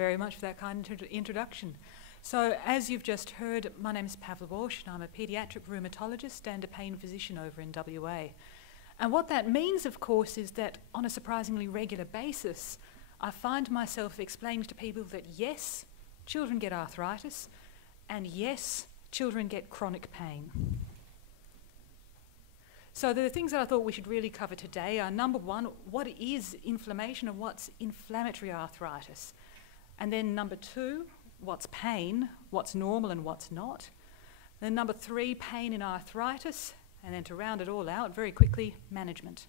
very much for that kind introduction. So, as you've just heard, my name is Pavla Walsh, and I'm a paediatric rheumatologist and a pain physician over in WA. And what that means, of course, is that on a surprisingly regular basis, I find myself explaining to people that yes, children get arthritis, and yes, children get chronic pain. So the things that I thought we should really cover today are, number one, what is inflammation and what's inflammatory arthritis? And then number two, what's pain, what's normal and what's not? Then number three, pain in arthritis, and then to round it all out very quickly, management.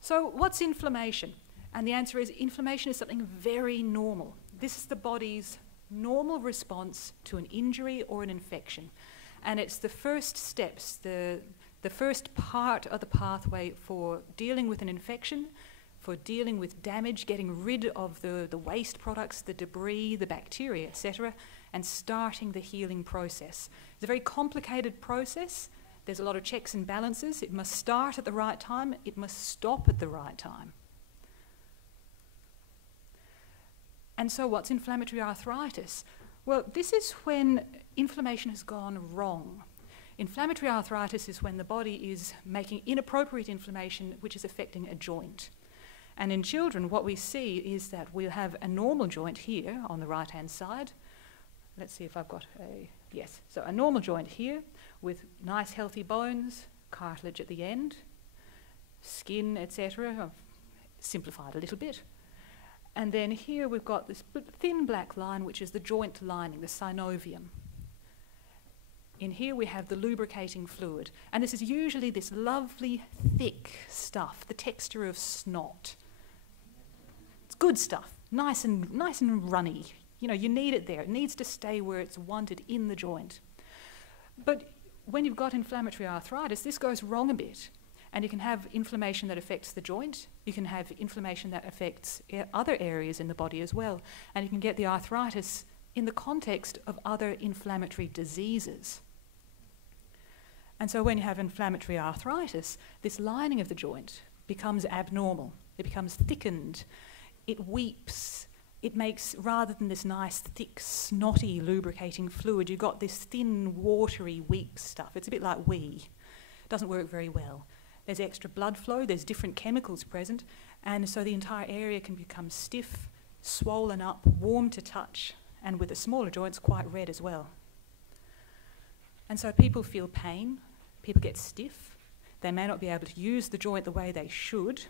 So what's inflammation? And the answer is inflammation is something very normal. This is the body's normal response to an injury or an infection. And it's the first steps, the first part of the pathway for dealing with an infection, for dealing with damage, getting rid of the waste products, the debris, the bacteria, etc., and starting the healing process. It's a very complicated process. There's a lot of checks and balances. It must start at the right time. It must stop at the right time. And so what's inflammatory arthritis? Well, this is when inflammation has gone wrong. Inflammatory arthritis is when the body is making inappropriate inflammation which is affecting a joint. And in children, what we see is that we'll have a normal joint here on the right-hand side. Let's see if I've got a... Yes, so a normal joint here with nice healthy bones, cartilage at the end, skin, etc. I've simplified a little bit. And then here we've got this thin black line, which is the joint lining, the synovium. In here we have the lubricating fluid. And this is usually this lovely, thick stuff, the texture of snot. It's good stuff, nice and runny. You know, you need it there. It needs to stay where it's wanted in the joint. But when you've got inflammatory arthritis, this goes wrong a bit. And you can have inflammation that affects the joint. You can have inflammation that affects other areas in the body as well. And you can get the arthritis in the context of other inflammatory diseases. And so when you have inflammatory arthritis, this lining of the joint becomes abnormal. It becomes thickened. It weeps. It makes, rather than this nice, thick, snotty, lubricating fluid, you've got this thin, watery, weak stuff. It's a bit like wee. It doesn't work very well. There's extra blood flow, there's different chemicals present, and so the entire area can become stiff, swollen up, warm to touch, and with the smaller joints, quite red as well. And so people feel pain, people get stiff, they may not be able to use the joint the way they should,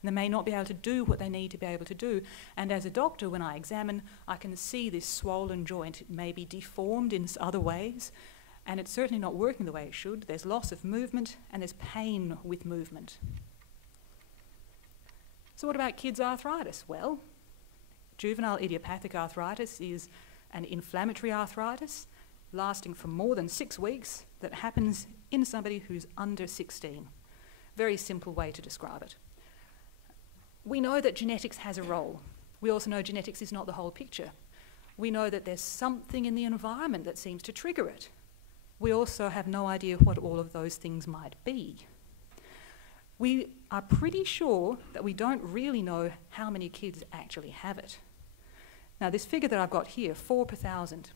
and they may not be able to do what they need to be able to do. And as a doctor, when I examine, I can see this swollen joint. It may be deformed in other ways, and it's certainly not working the way it should. There's loss of movement, and there's pain with movement. So what about kids' arthritis? Well, juvenile idiopathic arthritis is an inflammatory arthritis lasting for more than 6 weeks that happens in somebody who's under 16. Very simple way to describe it. We know that genetics has a role. We also know genetics is not the whole picture. We know that there's something in the environment that seems to trigger it. We also have no idea what all of those things might be. We are pretty sure that we don't really know how many kids actually have it. Now, this figure that I've got here, 4 per 1,000.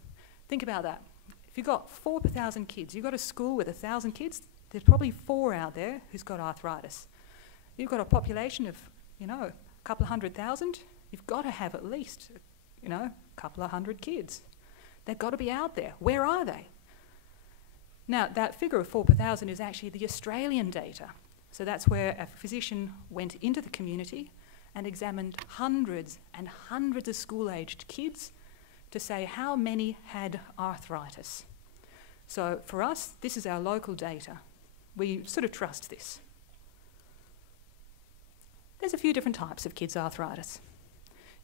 Think about that. If you've got 4 per 1,000 kids, you've got a school with 1,000 kids, there's probably 4 out there who's got arthritis. You've got a population of, a couple of 100,000, you've got to have at least, a couple of 100 kids. They've got to be out there. Where are they? Now, that figure of 4 per 1,000 is actually the Australian data. So that's where a physician went into the community and examined hundreds and hundreds of school-aged kids to say how many had arthritis. So for us, this is our local data. We sort of trust this. There's a few different types of kids' arthritis.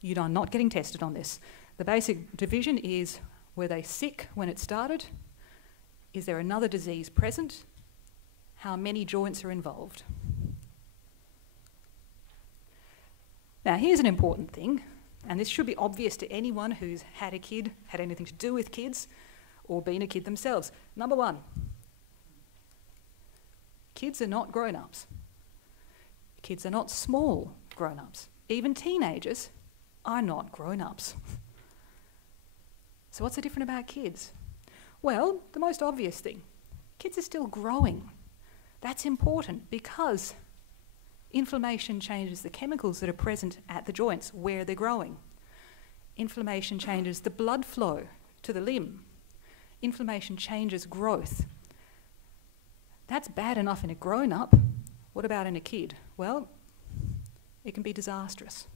You are not getting tested on this. The basic division is, were they sick when it started? Is there another disease present? How many joints are involved? Now, here's an important thing, and this should be obvious to anyone who's had a kid, had anything to do with kids, or been a kid themselves. Number one, kids are not grown-ups. Kids are not small grown-ups. Even teenagers are not grown-ups. So what's so different about kids? Well, the most obvious thing, kids are still growing. That's important because inflammation changes the chemicals that are present at the joints where they're growing. Inflammation changes the blood flow to the limb. Inflammation changes growth. That's bad enough in a grown-up. What about in a kid? Well, it can be disastrous.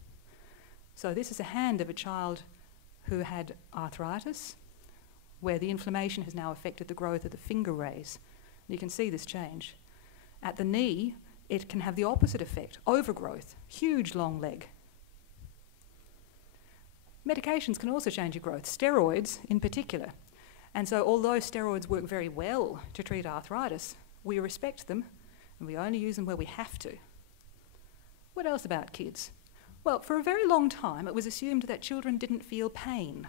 So this is a hand of a child who had arthritis, where the inflammation has now affected the growth of the finger rays. And you can see this change. At the knee, it can have the opposite effect, overgrowth, huge long leg. Medications can also change your growth, steroids in particular. And so although steroids work very well to treat arthritis, we respect them and we only use them where we have to. What else about kids? Well, for a very long time it was assumed that children didn't feel pain,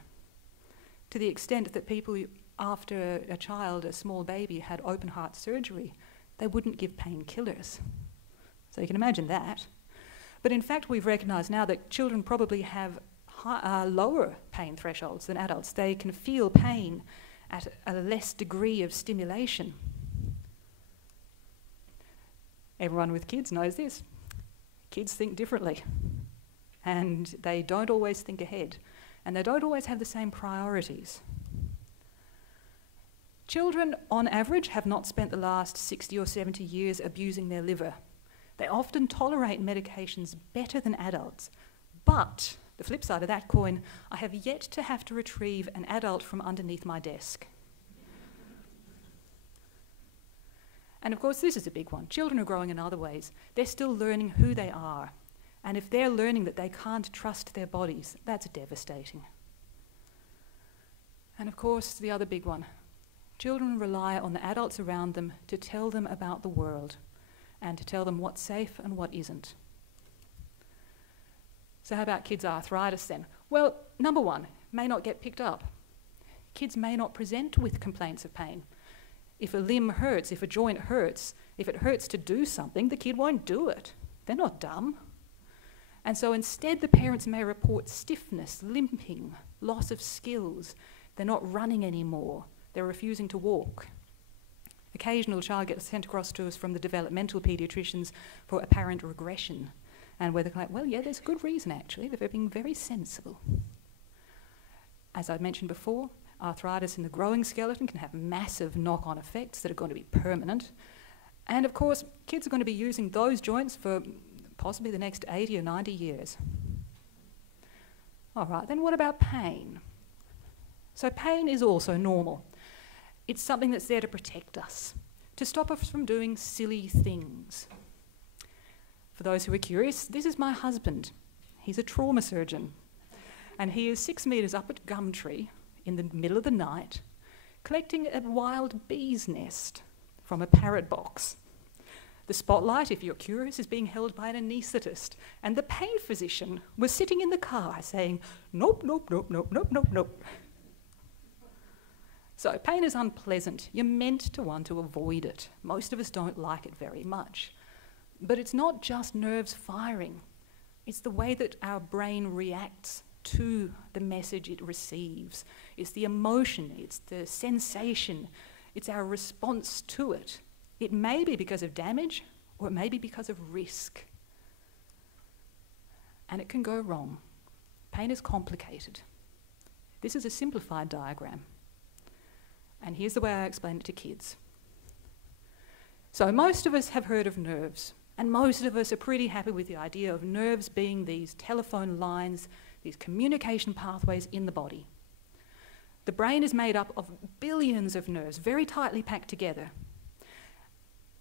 to the extent that people, after a child, a small baby, had open heart surgery, they wouldn't give painkillers. So you can imagine that. But in fact we've recognised now that children probably have lower pain thresholds than adults. They can feel pain at a less degree of stimulation. Everyone with kids knows this. Kids think differently, and they don't always think ahead, and they don't always have the same priorities. Children, on average, have not spent the last 60 or 70 years abusing their liver. They often tolerate medications better than adults, but the flip side of that coin, I have yet to have to retrieve an adult from underneath my desk. And of course, this is a big one. Children are growing in other ways. They're still learning who they are. And if they're learning that they can't trust their bodies, that's devastating. And of course, the other big one. Children rely on the adults around them to tell them about the world and to tell them what's safe and what isn't. So how about kids' arthritis then? Well, number one, may not get picked up. Kids may not present with complaints of pain. If a limb hurts, if a joint hurts, if it hurts to do something, the kid won't do it. They're not dumb. And so instead the parents may report stiffness, limping, loss of skills. They're not running anymore. They're refusing to walk. Occasionally a child gets sent across to us from the developmental paediatricians for apparent regression. And where they're like, well, yeah, there's a good reason actually. They're being very sensible. As I mentioned before, arthritis in the growing skeleton can have massive knock-on effects that are going to be permanent. And of course, kids are going to be using those joints for possibly the next 80 or 90 years. All right, then what about pain? So pain is also normal. It's something that's there to protect us, to stop us from doing silly things. For those who are curious, this is my husband. He's a trauma surgeon. And he is 6 metres up at Gumtree in the middle of the night, collecting a wild bee's nest from a parrot box. The spotlight, if you're curious, is being held by an anaesthetist, and the pain physician was sitting in the car saying, nope, nope, nope, nope, nope, nope, nope. So pain is unpleasant. You're meant to want to avoid it. Most of us don't like it very much. But it's not just nerves firing. It's the way that our brain reacts to the message it receives. It's the emotion, it's the sensation, it's our response to it. It may be because of damage, or it may be because of risk. And it can go wrong. Pain is complicated. This is a simplified diagram. And here's the way I explain it to kids. So most of us have heard of nerves, and most of us are pretty happy with the idea of nerves being these telephone lines, these communication pathways in the body. The brain is made up of billions of nerves, very tightly packed together.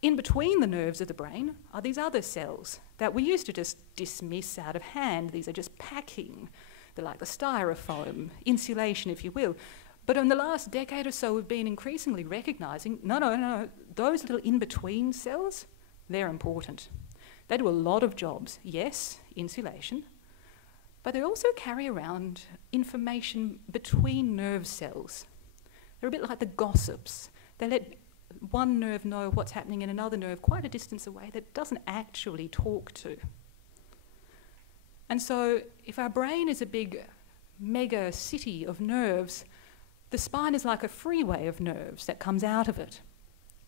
In between the nerves of the brain are these other cells that we used to just dismiss out of hand. These are just packing. They're like the styrofoam, insulation, if you will. But in the last decade or so, we've been increasingly recognising, no, those little in-between cells, they're important. They do a lot of jobs. Yes, insulation, but they also carry around information between nerve cells. They're a bit like the gossips. They let one nerve know what's happening in another nerve quite a distance away that doesn't actually talk to. And so if our brain is a big mega city of nerves, the spine is like a freeway of nerves that comes out of it.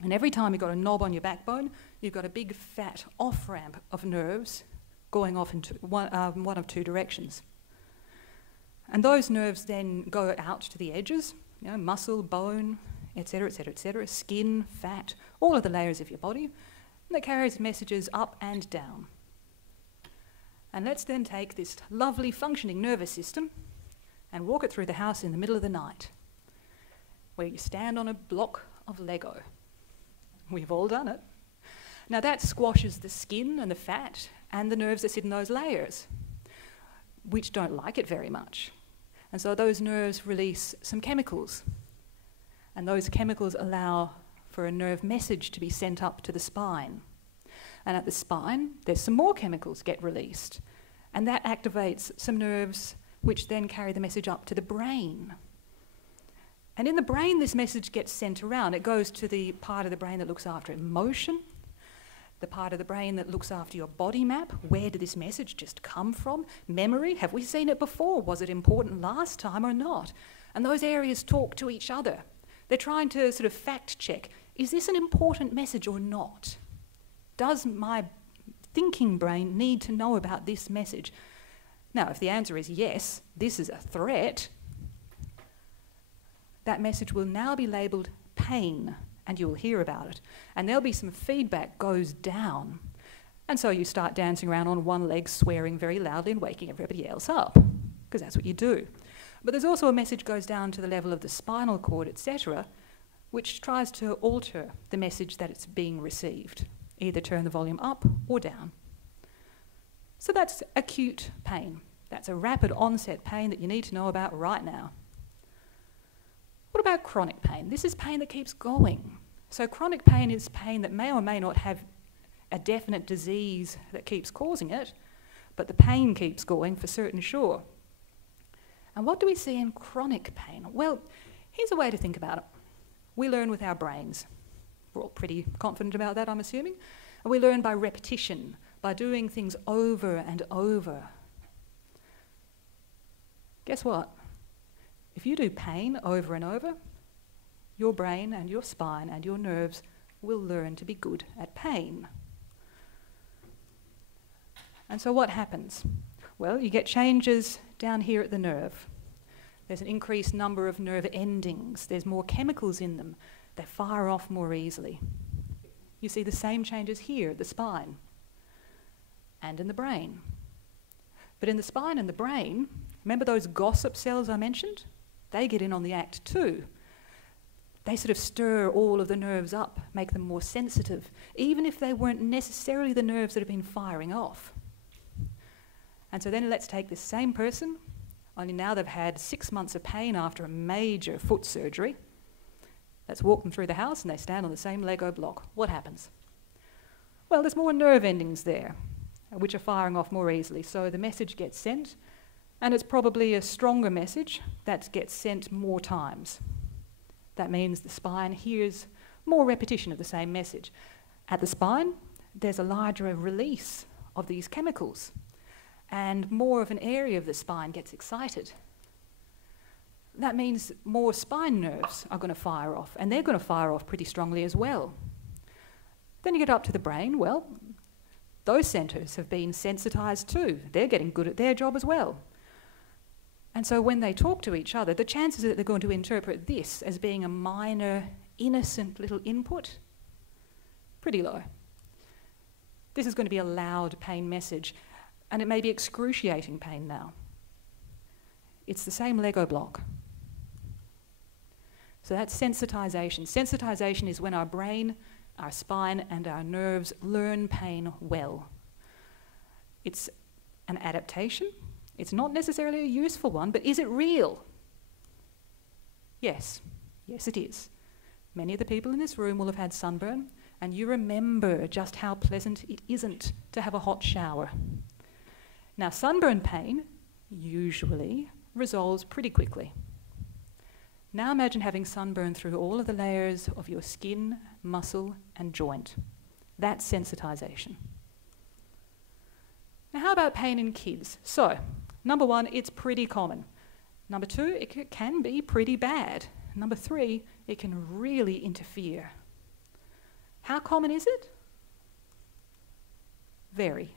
And every time you've got a knob on your backbone, you've got a big fat off-ramp of nerves going off into one of two directions. And those nerves then go out to the edges, you know, muscle, bone, etc., etc., etc., skin, fat, all of the layers of your body, and that carries messages up and down. And let's then take this lovely functioning nervous system and walk it through the house in the middle of the night, where you stand on a block of Lego. We've all done it. Now that squashes the skin and the fat and the nerves that sit in those layers, which don't like it very much. And so those nerves release some chemicals. And those chemicals allow for a nerve message to be sent up to the spine. And at the spine, there's some more chemicals get released. And that activates some nerves which then carry the message up to the brain. And in the brain, this message gets sent around. It goes to the part of the brain that looks after emotion, the part of the brain that looks after your body map. Where did this message just come from? Memory, have we seen it before? Was it important last time or not? And those areas talk to each other. They're trying to sort of fact check, is this an important message or not? Does my thinking brain need to know about this message? Now, if the answer is yes, this is a threat, that message will now be labelled pain, and you'll hear about it. And there'll be some feedback goes down. And so you start dancing around on one leg, swearing very loudly and waking everybody else up, because that's what you do. But there's also a message goes down to the level of the spinal cord, etc., which tries to alter the message that it's being received, either turn the volume up or down. So that's acute pain. That's a rapid onset pain that you need to know about right now. What about chronic pain? This is pain that keeps going. So chronic pain is pain that may or may not have a definite disease that keeps causing it, but the pain keeps going for certain sure. And what do we see in chronic pain? Well, here's a way to think about it. We learn with our brains. We're all pretty confident about that, I'm assuming. And we learn by repetition, by doing things over and over. Guess what? If you do pain over and over, your brain and your spine and your nerves will learn to be good at pain. And so what happens? Well, you get changes down here at the nerve. There's an increased number of nerve endings. There's more chemicals in them. They fire off more easily. You see the same changes here at the spine and in the brain. But in the spine and the brain, remember those gossip cells I mentioned? They get in on the act too. They sort of stir all of the nerves up, make them more sensitive, even if they weren't necessarily the nerves that have been firing off. And so then let's take this same person, only now they've had 6 months of pain after a major foot surgery. Let's walk them through the house and they stand on the same Lego block. What happens? Well, there's more nerve endings there, which are firing off more easily. So the message gets sent, and it's probably a stronger message that gets sent more times. That means the spine hears more repetition of the same message. At the spine, there's a larger release of these chemicals, and more of an area of the spine gets excited. That means more spine nerves are going to fire off, and they're going to fire off pretty strongly as well. Then you get up to the brain. Well, those centres have been sensitised too. They're getting good at their job as well. And so when they talk to each other, the chances that they're going to interpret this as being a minor, innocent little input, pretty low. This is going to be a loud pain message, and it may be excruciating pain now. It's the same Lego block. So that's sensitisation. Sensitisation is when our brain, our spine, and our nerves learn pain well. It's an adaptation. It's not necessarily a useful one, but is it real? Yes. Yes, it is. Many of the people in this room will have had sunburn, and you remember just how pleasant it isn't to have a hot shower. Now, sunburn pain usually resolves pretty quickly. Now imagine having sunburn through all of the layers of your skin, muscle, and joint. That's sensitisation. Now, how about pain in kids? So, number one, it's pretty common. Number two, it can be pretty bad. Number three, it can really interfere. How common is it? Very.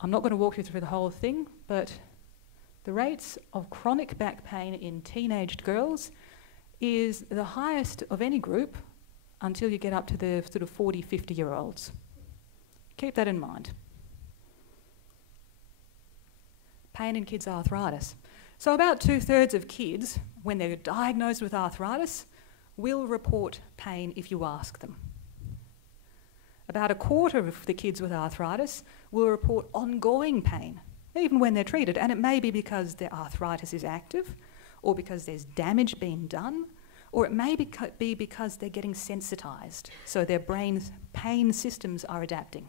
I'm not going to walk you through the whole thing, but the rates of chronic back pain in teenaged girls is the highest of any group until you get up to the sort of 40, 50-year-olds. Keep that in mind. Pain in kids' arthritis. So about 2/3 of kids, when they're diagnosed with arthritis, will report pain if you ask them. About 1/4 of the kids with arthritis will report ongoing pain, even when they're treated, and it may be because their arthritis is active, or because there's damage being done, or it may be because they're getting sensitised, so their brain's pain systems are adapting.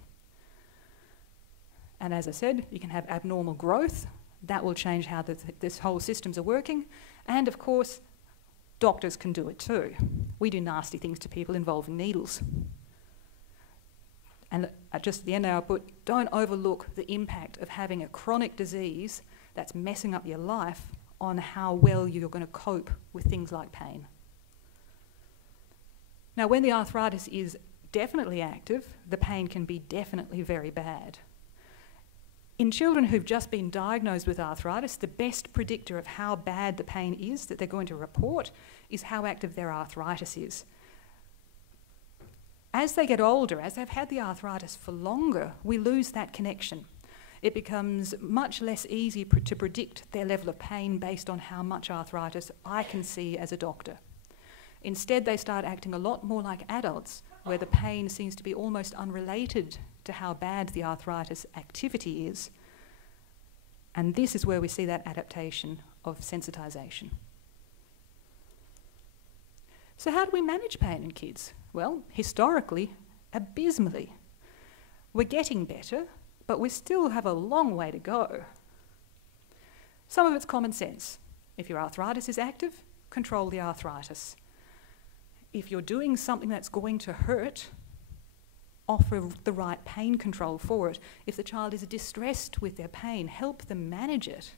And as I said, you can have abnormal growth. That will change how this whole systems are working. And of course, doctors can do it too. We do nasty things to people involving needles. And just at the end, I'll put, don't overlook the impact of having a chronic disease that's messing up your life on how well you're going to cope with things like pain. Now, when the arthritis is definitely active, the pain can be definitely very bad. In children who've just been diagnosed with arthritis, the best predictor of how bad the pain is that they're going to report is how active their arthritis is. As they get older, as they've had the arthritis for longer, we lose that connection. It becomes much less easy to predict their level of pain based on how much arthritis I can see as a doctor. Instead, they start acting a lot more like adults, where the pain seems to be almost unrelated to how bad the arthritis activity is. And this is where we see that adaptation of sensitisation. So how do we manage pain in kids? Well, historically, abysmally. We're getting better, but we still have a long way to go. Some of it's common sense. If your arthritis is active, control the arthritis. If you're doing something that's going to hurt, offer the right pain control for it. If the child is distressed with their pain, help them manage it.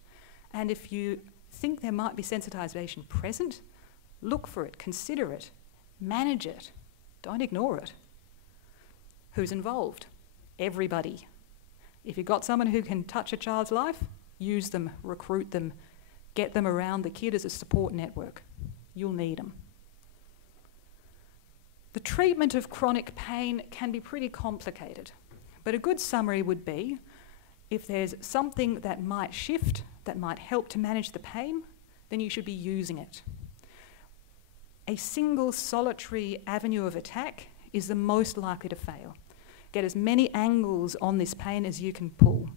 And if you think there might be sensitisation present, look for it, consider it, manage it. Don't ignore it. Who's involved? Everybody. If you've got someone who can touch a child's life, use them, recruit them, get them around the kid as a support network. You'll need them. The treatment of chronic pain can be pretty complicated, but a good summary would be, if there's something that might shift, that might help to manage the pain, then you should be using it. A single solitary avenue of attack is the most likely to fail. Get as many angles on this pain as you can pull.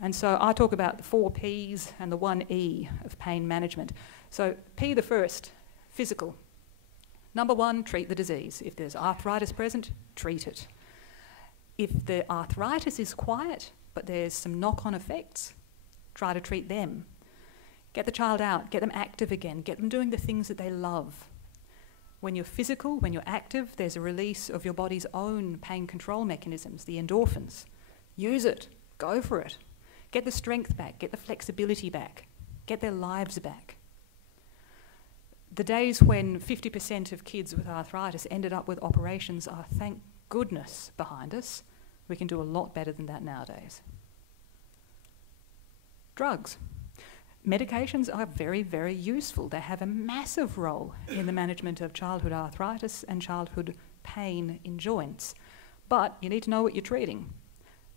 And so I talk about the 4 Ps and the 1 E of pain management. So P the first, physical. Number 1, treat the disease. If there's arthritis present, treat it. If the arthritis is quiet, but there's some knock-on effects, try to treat them. Get the child out, get them active again, get them doing the things that they love. When you're physical, when you're active, there's a release of your body's own pain control mechanisms, the endorphins. Use it, go for it. Get the strength back, get the flexibility back, get their lives back. The days when 50% of kids with arthritis ended up with operations are, thank goodness, behind us. We can do a lot better than that nowadays. Drugs. Medications are very, very useful. They have a massive role in the management of childhood arthritis and childhood pain in joints. But you need to know what you're treating.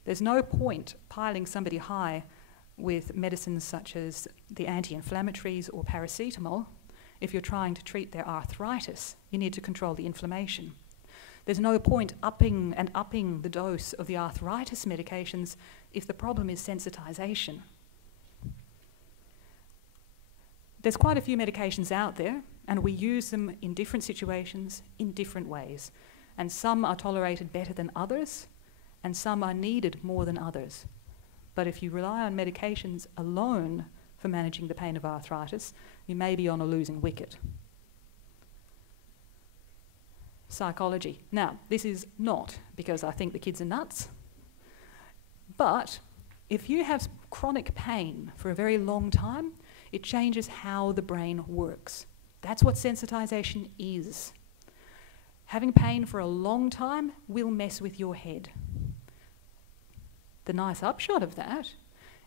There's no point piling somebody high with medicines such as the anti-inflammatories or paracetamol. If you're trying to treat their arthritis, you need to control the inflammation. There's no point upping the dose of the arthritis medications if the problem is sensitisation. There's quite a few medications out there, and we use them in different situations in different ways. And some are tolerated better than others, and some are needed more than others. But if you rely on medications alone for managing the pain of arthritis, you may be on a losing wicket. psychology. Now, this is not because I think the kids are nuts, but if you have chronic pain for a very long time, it changes how the brain works. That's what sensitization is. Having pain for a long time will mess with your head. The nice upshot of that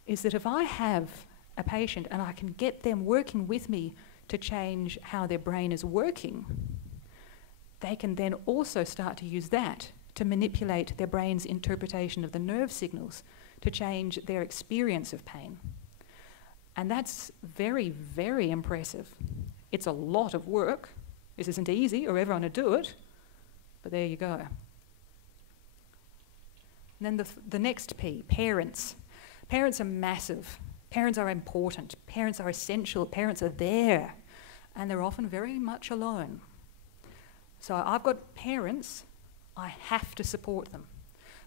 is that if I have a patient and I can get them working with me to change how their brain is working, they can then also start to use that to manipulate their brain's interpretation of the nerve signals to change their experience of pain. And that's very, very impressive. It's a lot of work. This isn't easy, or everyone would do it, but there you go. And then the next P, parents. Parents are massive. Parents are important. Parents are essential. Parents are there. And they're often very much alone. So I've got parents, I have to support them.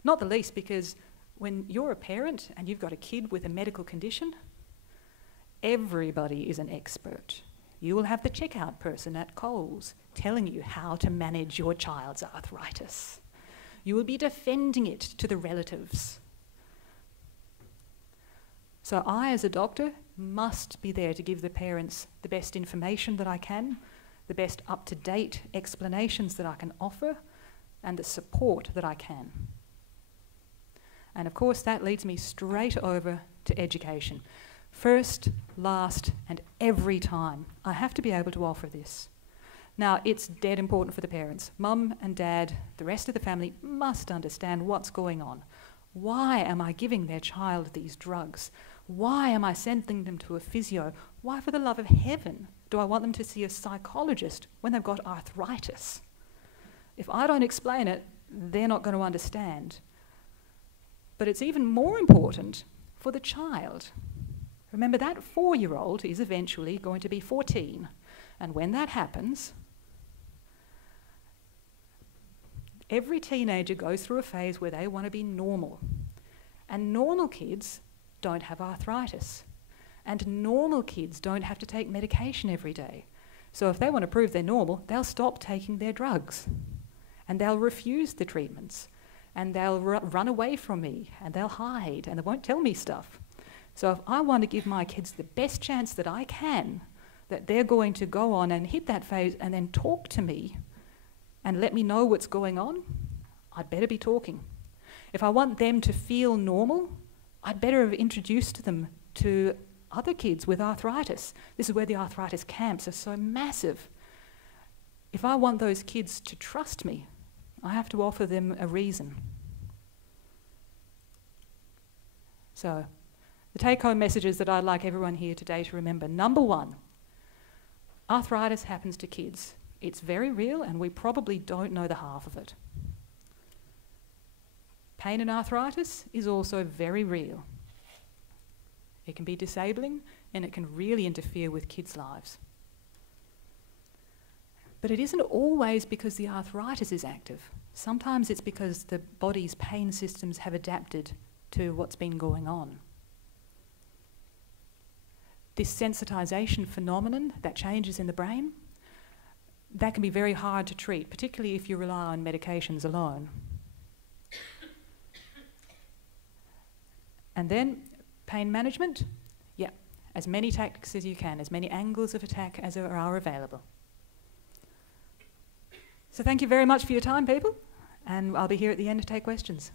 Not the least because when you're a parent and you've got a kid with a medical condition, everybody is an expert. You will have the checkout person at Coles telling you how to manage your child's arthritis. You will be defending it to the relatives. So I, as a doctor, must be there to give the parents the best information that I can, the best up-to-date explanations that I can offer, and the support that I can. And of course, that leads me straight over to education. First, last, and every time, I have to be able to offer this. Now, it's dead important for the parents. Mum and dad, the rest of the family must understand what's going on. Why am I giving their child these drugs? Why am I sending them to a physio? Why, for the love of heaven, do I want them to see a psychologist when they've got arthritis? If I don't explain it, they're not going to understand. But it's even more important for the child. Remember, that 4-year-old is eventually going to be 14. And when that happens, every teenager goes through a phase where they want to be normal. And normal kids don't have arthritis. And normal kids don't have to take medication every day. So if they want to prove they're normal, they'll stop taking their drugs. And they'll refuse the treatments. And they'll run away from me. And they'll hide. And they won't tell me stuff. So if I want to give my kids the best chance that I can, that they're going to go on and hit that phase and then talk to me and let me know what's going on, I'd better be talking. If I want them to feel normal, I'd better have introduced them to other kids with arthritis. This is where the arthritis camps are so massive. If I want those kids to trust me, I have to offer them a reason. So, the take-home messages that I'd like everyone here today to remember. Number 1, arthritis happens to kids. It's very real and we probably don't know the half of it. Pain and arthritis is also very real. It can be disabling and it can really interfere with kids' lives. But it isn't always because the arthritis is active. Sometimes it's because the body's pain systems have adapted to what's been going on. This sensitization phenomenon that changes in the brain, that can be very hard to treat, particularly if you rely on medications alone. And then pain management, yeah, as many tactics as you can, as many angles of attack as are available. So thank you very much for your time, people, and I'll be here at the end to take questions.